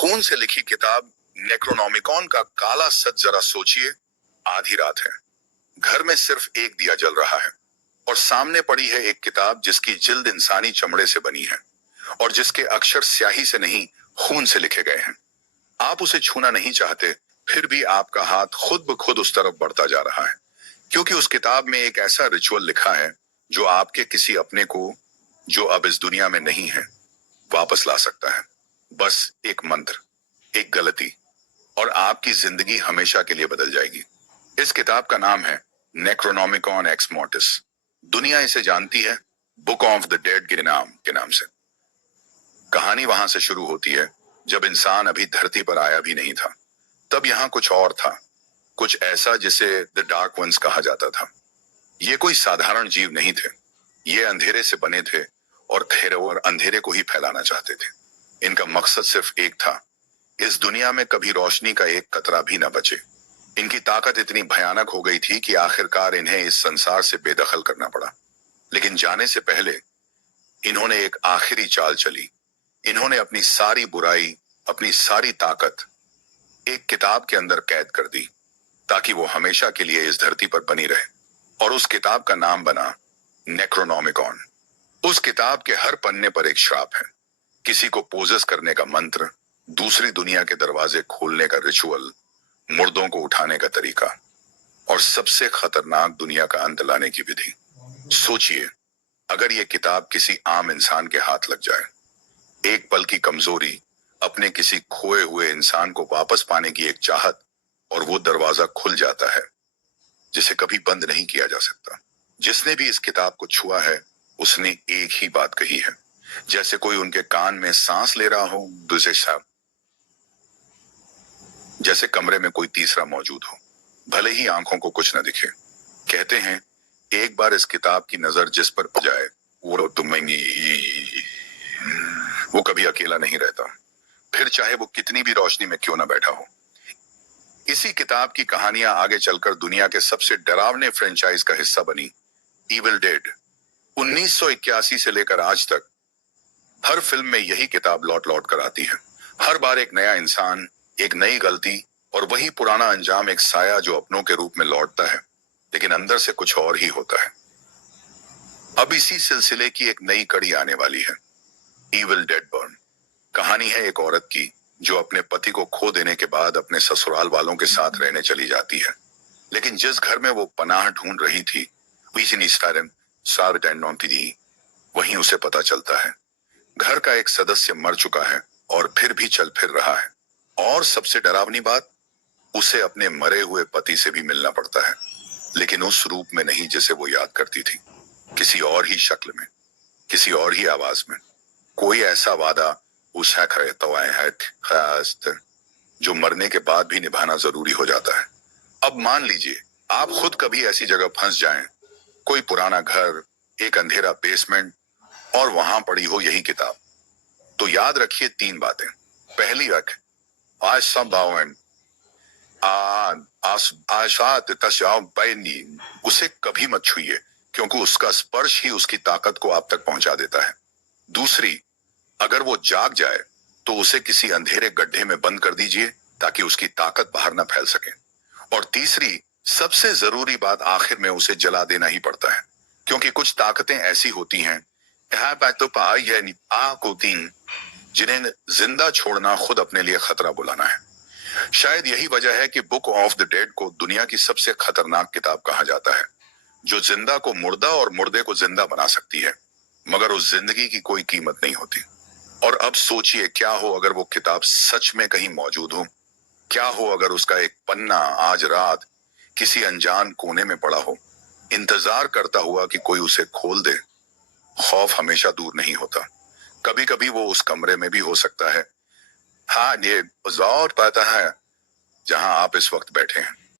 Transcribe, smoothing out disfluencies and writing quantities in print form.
खून से लिखी किताब नेक्रोनॉमिकॉन का काला सच जरा सोचिए। आधी रात है, घर में सिर्फ एक दिया जल रहा है और सामने पड़ी है एक किताब जिसकी जिल्द इंसानी चमड़े से बनी है और जिसके अक्षर स्याही से नहीं खून से लिखे गए हैं। आप उसे छूना नहीं चाहते, फिर भी आपका हाथ खुद ब खुद उस तरफ बढ़ता जा रहा है, क्योंकि उस किताब में एक ऐसा रिचुअल लिखा है जो आपके किसी अपने को, जो अब इस दुनिया में नहीं है, वापस ला सकता है। बस एक मंत्र, एक गलती, और आपकी जिंदगी हमेशा के लिए बदल जाएगी। इस किताब का नाम है नेक्रोनॉमिकॉन एक्स मोर्टिस। दुनिया इसे जानती है बुक ऑफ द डेड के नाम से। कहानी वहां से शुरू होती है जब इंसान अभी धरती पर आया भी नहीं था। तब यहाँ कुछ और था, कुछ ऐसा जिसे द डार्क वंस कहा जाता था। ये कोई साधारण जीव नहीं थे, ये अंधेरे से बने थे और अंधेरे को ही फैलाना चाहते थे। इनका मकसद सिर्फ एक था, इस दुनिया में कभी रोशनी का एक कतरा भी न बचे। इनकी ताकत इतनी भयानक हो गई थी कि आखिरकार इन्हें इस संसार से बेदखल करना पड़ा। लेकिन जाने से पहले इन्होंने एक आखिरी चाल चली। इन्होंने अपनी सारी बुराई, अपनी सारी ताकत एक किताब के अंदर कैद कर दी, ताकि वो हमेशा के लिए इस धरती पर बनी रहे। और उस किताब का नाम बना नेक्रोनॉमिकॉन। उस किताब के हर पन्ने पर एक श्राप है, किसी को पोजेस करने का मंत्र, दूसरी दुनिया के दरवाजे खोलने का रिचुअल, मुर्दों को उठाने का तरीका, और सबसे खतरनाक दुनिया का अंत लाने की विधि। सोचिए, अगर ये किताब किसी आम इंसान के हाथ लग जाए, एक पल की कमजोरी, अपने किसी खोए हुए इंसान को वापस पाने की एक चाहत, और वो दरवाजा खुल जाता है जिसे कभी बंद नहीं किया जा सकता। जिसने भी इस किताब को छुआ है उसने एक ही बात कही है, जैसे कोई उनके कान में सांस ले रहा हो, दूसरे साहब, जैसे कमरे में कोई तीसरा मौजूद हो, भले ही आंखों को कुछ न दिखे। कहते हैं एक बार इस किताब की नजर जिस पर जाए वो कभी अकेला नहीं रहता, फिर चाहे वो कितनी भी रोशनी में क्यों न बैठा हो। इसी किताब की कहानियां आगे चलकर दुनिया के सबसे डरावने फ्रेंचाइज का हिस्सा बनी, इविल डेड। 1981 से लेकर आज तक हर फिल्म में यही किताब लौट लौट कर आती है। हर बार एक नया इंसान, एक नई गलती, और वही पुराना अंजाम, एक साया जो अपनों के रूप में लौटता है, लेकिन अंदर से कुछ और ही होता है। अब इसी सिलसिले की एक नई कड़ी आने वाली है, इविल डेड बर्न। कहानी है एक औरत की जो अपने पति को खो देने के बाद अपने ससुराल वालों के साथ रहने चली जाती है। लेकिन जिस घर में वो पनाह ढूंढ रही थी, वहीं उसे पता चलता है घर का एक सदस्य मर चुका है और फिर भी चल फिर रहा है। और सबसे डरावनी बात, उसे अपने मरे हुए पति से भी मिलना पड़ता है, लेकिन उस रूप में नहीं जिसे वो याद करती थी, किसी और ही शक्ल में, किसी और ही आवाज में। कोई ऐसा वादा जो मरने के बाद भी निभाना जरूरी हो जाता है। अब मान लीजिए आप खुद कभी ऐसी जगह फंस जाएं, कोई पुराना घर, एक अंधेरा बेसमेंट, और वहां पड़ी हो यही किताब, तो याद रखिए 3 बातें। पहली रख उसे कभी मत छुइए, क्योंकि उसका स्पर्श ही उसकी ताकत को आप तक पहुंचा देता है। दूसरी, अगर वो जाग जाए तो उसे किसी अंधेरे गड्ढे में बंद कर दीजिए ताकि उसकी ताकत बाहर न फैल सके। और तीसरी, सबसे जरूरी बात, आखिर में उसे जला देना ही पड़ता है, क्योंकि कुछ ताकतें ऐसी होती हैं जिन्हें जिंदा छोड़ना खुद अपने लिए खतरा बुलाना है। शायद यही वजह है कि बुक ऑफ द डेड को दुनिया की सबसे खतरनाक किताब कहा जाता है, जो जिंदा को मुर्दा और मुर्दे को जिंदा बना सकती है, मगर उस जिंदगी की कोई कीमत नहीं होती। और अब सोचिए, क्या हो अगर वो किताब सच में कहीं मौजूद हो? क्या हो अगर उसका एक पन्ना आज रात किसी अनजान कोने में पड़ा हो, इंतजार करता हुआ कि कोई उसे खोल दे? खौफ हमेशा दूर नहीं होता, कभी कभी वो उस कमरे में भी हो सकता है। हाँ, ये जोर पाता है जहां आप इस वक्त बैठे हैं।